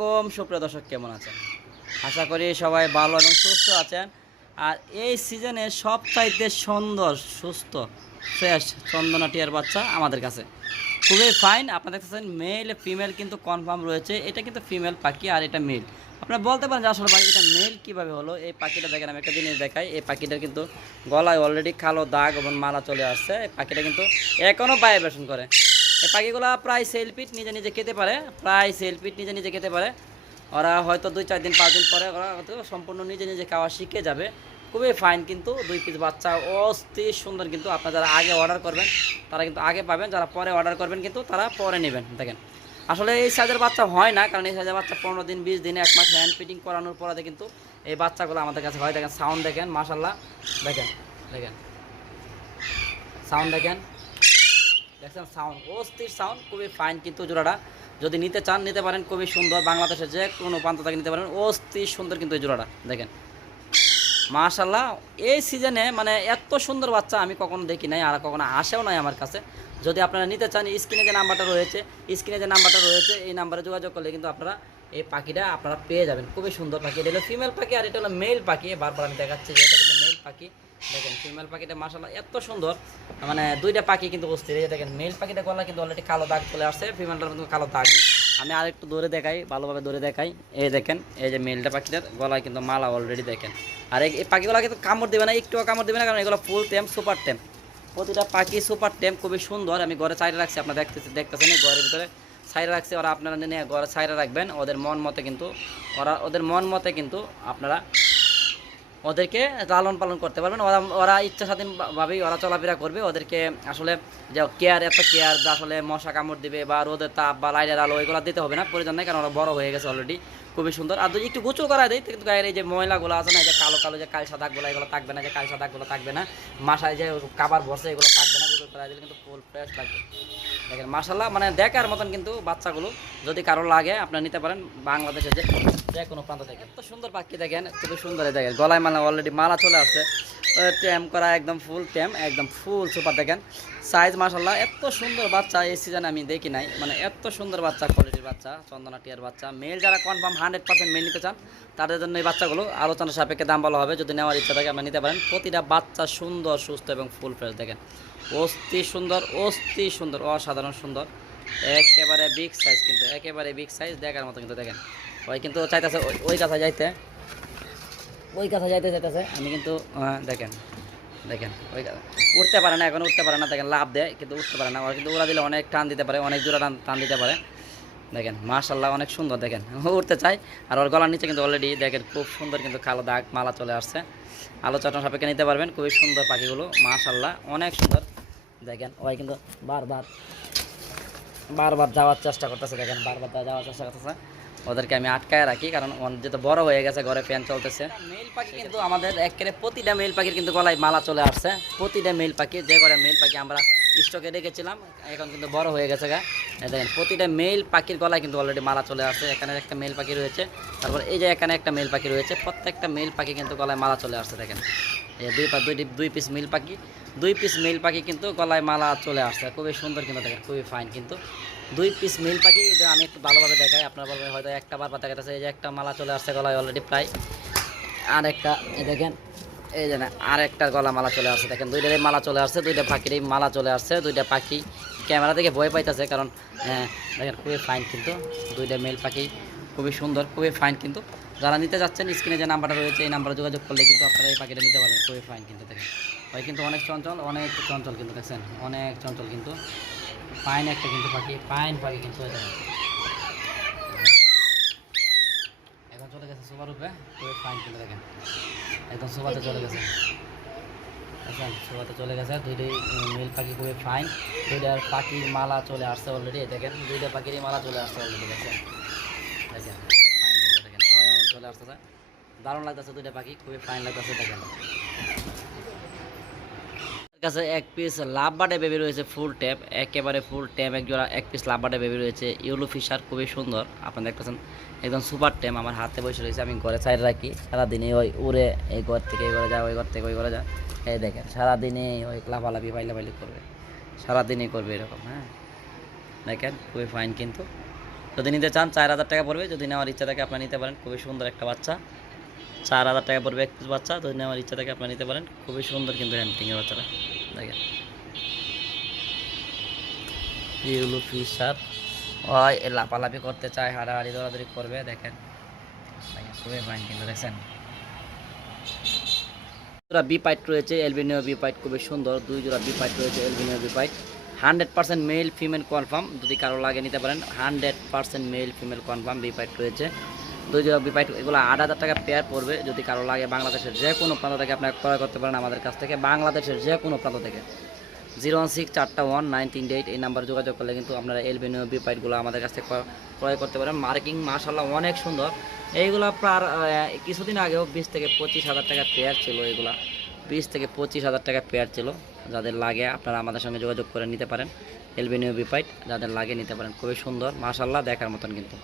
কম সুপ্রিয় দর্শক, কেমন আছেন? আশা করি সবাই ভালো এবং সুস্থ আছেন। আর এই সিজনে সবচাইতে সুন্দর, সুস্থ ফ্রেশ চন্দনা টিয়ার বাচ্চা আমাদের কাছে। খুবই ফাইন আপনাদের কাছে মেল ফিমেল কিন্তু কনফার্ম রয়েছে। এটা কিন্তু ফিমেল পাখি আর এটা মেল আপনারা বলতে পারেন যে, আসলে ভাই, এটা মেল কীভাবে হলো? এই পাখিটা দেখেন, আমি একটা জিনিস দেখাই। এই পাখিটার কিন্তু গলায় অলরেডি কালো দাগ এবং মালা চলে আসছে। এই পাখিটা কিন্তু এখনও ভাইব্রেশন করে। এই পাখিগুলো প্রায় সেলফিট নিজে নিজে খেতে পারে, প্রায় সেলফিট নিজে নিজে খেতে পারে। ওরা হয়তো দুই চার দিন, পাঁচ দিন পরে ওরা হয়তো সম্পূর্ণ নিজে নিজে খাওয়া শিখে যাবে। খুবই ফাইন কিন্তু দুই পিস বাচ্চা অস্থির সুন্দর কিন্তু আপনারা যারা আগে অর্ডার করবেন, তারা কিন্তু আগে পাবেন, যারা পরে অর্ডার করবেন কিন্তু তারা পরে নেবেন, দেখেন। আসলে এই সাইজের বাচ্চা হয় না, কারণ এই সাইজের বাচ্চা পনেরো দিন, বিশ দিনে এক মাস হ্যান্ড ফিটিং করানোর পরে কিন্তু এই বাচ্চাগুলো আমাদের কাছে হয়, দেখেন সাউন্ড দেখেন মাশাল্লাহ দেখেন দেখেন সাউন্ড দেখেন। দেখছেন সাউন্ড অস্থির সাউন্ড খুবই ফাইন কিন্তু জোড়াটা। যদি নিতে চান, নিতে পারেন, খুবই সুন্দর। বাংলাদেশের যে কোনো প্রান্ত থেকে নিতে পারেন, অস্থির সুন্দর কিন্তু এই জোড়াটা, দেখেন। মাশাল্লাহ এই সিজনে মানে এত সুন্দর বাচ্চা আমি কখনো দেখি নাই আর কখনো আসেও নাই আমার কাছে। যদি আপনারা নিতে চান, স্ক্রিনে যে নাম্বারটা রয়েছে, স্ক্রিনে যে নাম্বারটা রয়েছে, এই নাম্বারে যোগাযোগ করলে কিন্তু আপনারা এই পাখিটা আপনারা পেয়ে যাবেন। খুবই সুন্দর পাখি। এটা হলো ফিমেল পাখি আর এটা হলো মেল পাখি। বারবার আমি দেখাচ্ছি যে এটা কিন্তু মেল পাখি। দেখেন ফিমেল পাখিটা মাশাল্লাহ এত সুন্দর। মানে দুইটা পাখি কিন্তু অস্থির। দেখেন মেল পাখিটা গলা কিন্তু অলরেডি কালো দাগ চলে আসছে ফিমেলটার কিন্তু কালো দাগ। আমি আরেকটু দূরে দেখাই, ভালোভাবে দূরে দেখাই। এই দেখেন, এই যে মেলটা পাখিটার গলায় কিন্তু মালা অলরেডি দেখেন। আর এই পাখিগুলো কিন্তু কামড় দেবে না, একটুও কামড় দেবে না, কারণ এগুলো ফুল টেম সুপার টেম প্রতিটা পাখি সুপার টেম খুবই সুন্দর। আমি ঘরে চাইরে রাখছি, আপনার দেখতেছি দেখতেছেন ঘরের ভিতরে। সাইডে রাখছি, ওরা আপনারা নিয়ে ঘরে সাইডে রাখবেন। ওদের মন মতে কিন্তু ওরা ওদের মন মতে কিন্তু আপনারা ওদেরকে লালন পালন করতে পারবেন। ওরা ওরা ইচ্ছা স্বাধীনভাবেই ওরা চলাফেরা করবে। ওদেরকে আসলে যে কেয়ার, এত কেয়ার আসলে মশা কামড় দিবে বা রোদের তাপ বা লাইটের আলো, এগুলো দিতে হবে না। প্রয়োজন নেই, কারণ ওরা বড় হয়ে গেছে অলরেডি খুবই সুন্দর। আর যদি একটু গোচল করা দেয় কিন্তু গায়ের এই যে ময়লাগুলো আছে না, এই যে কালো কালো যে কালসা দাগগুলো, এগুলো থাকবে না যে কালসা দাগগুলো থাকবে না। মাসায় যে কাবার বসে এগুলো থাকবে না। গোচল করা দিলে কিন্তু ফুল ফ্রেশ লাগবে। দেখেন মাসাল্লাহ মানে দেখার মতন কিন্তু বাচ্চাগুলো যদি কারও লাগে আপনারা নিতে পারেন বাংলাদেশের যে যে কোনো প্রান্ত থেকে। এত সুন্দর পাখি দেখেন। খুবই সুন্দর দেখেন গলায় মালা অলরেডি মালা চলে আসছে। ট্যাম করা একদম ফুল ট্যাম একদম ফুল সুপার দেখেন। সাইজ মাসাল্লাহ এত সুন্দর বাচ্চা এই সিজনে আমি দেখি নাই। মানে এত সুন্দর বাচ্চা কোয়ালিটির বাচ্চা চন্দনা টিয়ার বাচ্চা। মেল যারা কনফার্ম হান্ড্রেড পার্সেন্ট মেল নিতে চান তাদের জন্য এই বাচ্চাগুলো আলোচনা সাপেক্ষে দাম ভালো হবে। যদি নেওয়ার ইচ্ছা থাকে আপনারা নিতে পারেন। প্রতিটা বাচ্চা সুন্দর সুস্থ এবং ফুল ফ্রেশ দেখেন। অস্থি সুন্দর অস্থি সুন্দর অসাধারণ। সুন্দর। একেবারে বিগ সাইজ কিন্তু, একেবারে বিগ সাইজ দেখার মতো কিন্তু দেখেন। ওই কিন্তু চাইতেছে ওই- কাছা যাইতে। ওই কাছা যাইতে চাইতেছে। আমি কিন্তু দেখেন দেখেন, ওই উঠতে পারে না, এখন উঠতে পারে না, দেখেন, লাভ দেয়, কিন্তু উঠতে পারে না। ওরা কিন্তু, ওরা দিলে অনেক টান দিতে পারে, অনেক জোড়া টান টান দিতে পারে। দেখেন মার্শাল্লাহ অনেক সুন্দর, দেখেন। উঠতে চাই আর ওর গলার নিচে কিন্তু অলরেডি দেখেন, খুব সুন্দর কিন্তু কালো দাগ মালা চলে আসছে। আলো চটন সাপেক্ষে নিতে পারবেন, খুবই সুন্দর পাখিগুলো মার্শাল্লাহ অনেক সুন্দর। দেখেন ওই কিন্তু বারবার বারবার যাওয়ার চেষ্টা করতেছে দেখেন বারবার যাওয়ার চেষ্টা করতেছে। ওদেরকে আমি আটকায় রাখি কারণ যেহেতু বড় হয়ে গেছে ঘরে ফ্যান চলতেছে। মেল পাখি কিন্তু আমাদের একেবারে প্রতিটা মেল পাখির কিন্তু গলায় মালা চলে আসছে। প্রতিটা মেল পাখি যে করে মেল পাখি আমরা স্টকে রেখেছিলাম এখন কিন্তু বড় হয়ে গেছে গা। দেখেন প্রতিটা মেল পাখির গলায় কিন্তু অলরেডি মালা চলে আসছে এখানে একটা মেল পাখি রয়েছে। তারপর এই যে এখানে একটা মেল পাখি রয়েছে প্রত্যেকটা মেল পাখি কিন্তু গলায় মালা চলে আসছে দেখেন। এই দুই দুই দুই পিস মেল পাখি। দুই পিস মেল পাখি কিন্তু গলায় মালা চলে আসছে। খুবই সুন্দর কিন্তু দেখেন খুবই ফাইন কিন্তু। দুই পিস মিল পাখি আমি একটু ভালোভাবে দেখাই আপনার বলবেন হয়তো একটা বার দেখা গেছে এই যে একটা মালা চলে আসছে গলায় অলরেডি প্রায়। আর একটা দেখেন এই যে আর একটা গলা মালা চলে আসছে। দেখেন দুইটারই মালা চলে আসছে দুইটা পাখিরই মালা চলে আসছে দুইটা পাখি ক্যামেরা থেকে ভয় পাইতেছে কারণ হ্যাঁ, দেখেন খুবই ফাইন কিন্তু। দুইটা মেল পাখি খুবই সুন্দর খুবই ফাইন কিন্তু। যারা নিতে যাচ্ছেন, স্ক্রিনে যে নাম্বারটা রয়েছে, এই নাম্বারে যোগাযোগ করলে কিন্তু আপনারা এই পাখিটা নিতে পারেন খুবই ফাইন কিন্তু দেখেন। ওই কিন্তু অনেক চঞ্চল অনেক চঞ্চল কিন্তু দেখছেন। অনেক চঞ্চল কিন্তু। ফাইন একটা কিন্তু পাখি ফাইন পাখি কিন্তু এখন চলে গেছে সোফার উপরে খুবই ফাইন কিন্তু দেখেন। একদম সোফাতে চলে গেছে। দেখেন সোফাতে চলে গেছে। দুইটাই মিল পাখি খুবই ফাইন দুইটার পাখির মালা চলে আসছে অলরেডি দেখেন। দুইটা পাখিরই মালা চলে আসছে অলরেডি দেখেন ফাইন কিন্তু দেখেন ওই আমার চলে আসতেছে দারুণ লাগতেছে দুইটা পাখি, খুবই ফাইন লাগতেছে, দেখেন। কাছে এক পিস লাভ বাটে বেবি রয়েছে ফুল ট্যাপ একেবারে ফুল ট্যাপ এক জোড়া, এক পিস লাভ বাটে বেবি রয়েছে। ইউলো ফিশার খুবই সুন্দর আপনারা দেখতেছেন, একদম সুপার ট্যাম আমার হাতে বসে রয়েছে, আমি ঘরে সাইড রাখি, সারাদিনে ওই উড়ে এই ঘর থেকে এই ঘরে যায় ওই ঘর থেকে ওই ঘরে যায় এই দেখেন, সারাদিনে ওই লাফালাফি, পাইলাপাইলি করবে সারাদিনই করবে এরকম হ্যাঁ। দেখেন, খুবই ফাইন কিন্তু। যদি নিতে চান, চার হাজার টাকা পড়বে, যদি নেওয়ার ইচ্ছা থাকে আপনারা নিতে পারেন, খুবই সুন্দর একটা বাচ্চা। চার হাজার টাকা পড়বে এক পিস বাচ্চা যদি আমার ইচ্ছা থাকে আপনারা নিতে পারেন। খুবই সুন্দর কিন্তু হ্যান্ডিংয়ের বাচ্চাটা। দেখেন। এগুলো ফিশার ওই লাপালাপি করতে চায় হাড়াহাড়ি দৌড়াদৌড়ি করবে দেখেন। দেখেন, খুবই ফাইন কিন্তু দেখছেন জোড়া বি পাইট রয়েছে এলবিনিও বি পাইট খুবই সুন্দর। দুই জোড়া বি পাইট রয়েছে এলবিনিও বি pint hundred percent male female confirm যদি কারও লাগে নিতে পারেন hundred percent male female confirm B পাইট রয়েছে। দুই পাইট এগুলো আট হাজার টাকা পেয়ার পড়বে, যদি কারও লাগে বাংলাদেশের যে কোনো প্রান্ত থেকে আপনারা ক্রয় করতে পারেন আমাদের কাছ থেকে, বাংলাদেশের যে কোনো প্রান্ত থেকে। জিরো ওয়ান সিক্স চারটা ওয়ান নাইন তিনটে এইট এই নাম্বারে যোগাযোগ করলে কিন্তু আপনারা এলবিনিও বি পাইটগুলো আমাদের কাছ থেকে ক্রয়- করতে পারেন। মার্কিং মার্শাল্লাহ অনেক সুন্দর। এইগুলো প্রায় কিছুদিন আগেও বিশ থেকে পঁচিশ হাজার টাকা পেয়ার ছিল এগুলা বিশ থেকে পঁচিশ হাজার টাকা পেয়ার ছিল। যাদের লাগে আপনারা আমাদের সঙ্গে যোগাযোগ করে নিতে পারেন। এলবিনিও বি পাইট যাদের লাগে নিতে পারেন। খুবই সুন্দর মার্শাল্লাহ দেখার মতন কিন্তু।